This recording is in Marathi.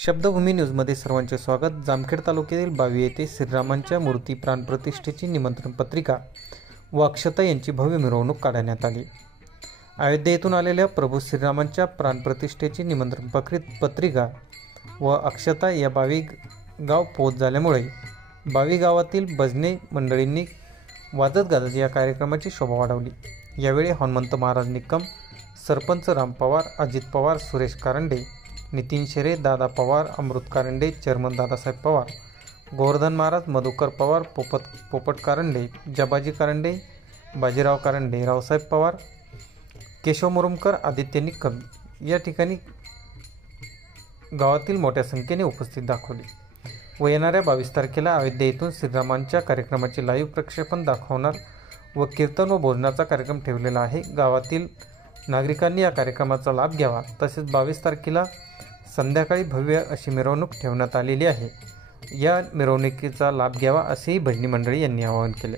शब्दभूमी न्यूजमध्ये सर्वांचे स्वागत। जामखेड तालुक्यातील बावी येथे श्रीरामांच्या मूर्ती प्राणप्रतिष्ठेची निमंत्रण पत्रिका व अक्षता यांची भव्य मिरवणूक काढण्यात आली। अयोध्या येथून आलेल्या प्रभू श्रीरामांच्या प्राणप्रतिष्ठेची निमंत्रण पत्रिका व अक्षता या बावी गाव पोहोच झाल्यामुळे बावी गावातील भजने मंडळींनी वाजत गाजत या कार्यक्रमाची शोभा वाढवली। यावेळी हनुमंत महाराज निकम, सरपंच राम पवार, अजित पवार, सुरेश कारंडे, नितीन शेरे, दादा पवार, अमृत कारंडे, चेअरमन दादासाहेब पवार, गोवर्धन महाराज, मधुकर पवार, पोपट कारंडे, जबाजी कारंडे, बाजीराव कारंडे, रावसाहेब पवार, केशव मुरुमकर, आदित्य निकम या ठिकाणी गावातील मोठ्या संख्येने उपस्थित दाखवली व येणाऱ्या 22 तारखेला अयोध्या येथून श्रीरामांच्या कार्यक्रमाचे लाईव्ह प्रक्षेपण दाखवणार व कीर्तन व भोजनाचा कार्यक्रम ठेवलेला आहे। गावातील नागरिकांनी या कार्यक्रमाचा लाभ घ्यावा। तसेच 22 तारखेला संध्याकाळी भव्य अशी मिरवणूक ठेवण्यात आलेली आहे। या मिरवणुकीचा लाभ घ्यावा असेही भजनी मंडळी यांनी आवाहन केले।